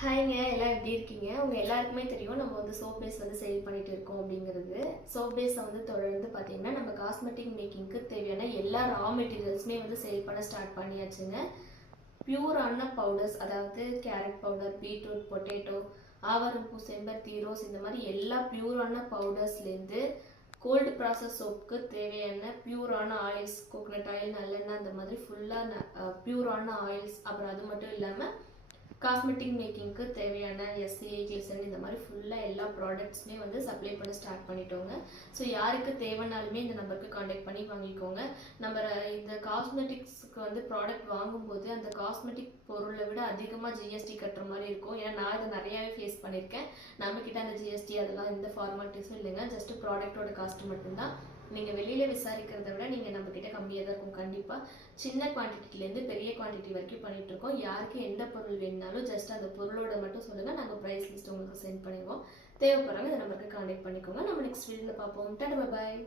ஹாய்ங்க, எல்லாம் எப்படி இருக்கீங்க? உங்க எல்லாருக்குமே தெரியும் நம்ம வந்து சோப் பேஸ் வந்து சேல் பண்ணிட்டு இருக்கோம் அப்படிங்கிறது. சோப் பேஸை வந்து தொடர்ந்து பார்த்தீங்கன்னா நம்ம காஸ்மெட்டிக் மேக்கிங்க்கு தேவையான எல்லா ரா மெட்டீரியல்ஸுமே வந்து சேல் பண்ண ஸ்டார்ட் பண்ணியாச்சுங்க. பியூரான பவுடர்ஸ், அதாவது கேரட் பவுடர், பீட்ரூட், பொட்டேட்டோ, ஆவாரம்பூ, செம்பருத்தி, ரோஸ், இந்த மாதிரி எல்லா பியூரான பவுடர்ஸ்லேருந்து கோல்டு ப்ராசஸ் சோப்புக்கு தேவையான பியூரான ஆயில்ஸ், கோகனட் ஆயில், நல்லெண்ணெய், அந்த மாதிரி ஃபுல்லாக பியூரான ஆயில்ஸ், அப்புறம் அது மட்டும் இல்லாமல் காஸ்மெட்டிக் மேக்கிங்க்கு தேவையான எஸ்சிஏ, கிளிசரின், இந்த மாதிரி ஃபுல்லாக எல்லா ப்ராடக்ட்ஸுமே வந்து சப்ளை பண்ண ஸ்டார்ட் பண்ணிட்டோங்க. ஸோ யாருக்கு தேவைனாலுமே இந்த நம்பருக்கு காண்டாக்ட் பண்ணி வாங்கிக்கோங்க. நம்ம இந்த காஸ்மெட்டிக்ஸ்க்கு வந்து ப்ராடக்ட் வாங்கும்போது அந்த காஸ்மெட்டிக் பொருளை விட அதிகமாக ஜிஎஸ்டி கட்டுற மாதிரி இருக்கும். ஏன்னா நான் இதை நிறையாவே ஃபேஸ் பண்ணியிருக்கேன். நம்மக்கிட்ட அந்த ஜிஎஸ்டி அதெல்லாம் எந்த ஃபார்மாலிட்டிஸும் இல்லைங்க. ஜஸ்ட் ப்ராடக்டோட காஸ்ட் மட்டும்தான். நீங்கள் வெளியில் விசாரிக்கிறத விட நீங்கள் நம்மக்கிட்ட கம்மியாக தான் இருக்கும். கண்டிப்பாக சின்ன குவான்டிட்டிலேருந்து பெரிய குவான்டிட்டி வரைக்கும் பண்ணிகிட்ருக்கோம். யாருக்கு எந்த பொருள் வேணுனாலும் ஜஸ்ட் அந்த பொருளோட மட்டும் சொல்லுங்கள், நாங்கள் ப்ரைஸ் லிஸ்ட் உங்களுக்கு சென்ட் பண்ணிடுவோம். தேவைப்படுறவங்க இந்த நம்பருக்கு கான்டாக்ட் பண்ணிக்கோங்க. நம்ம நெக்ஸ்ட் வீடியோவில் பார்ப்போம். டாடா, பாய்.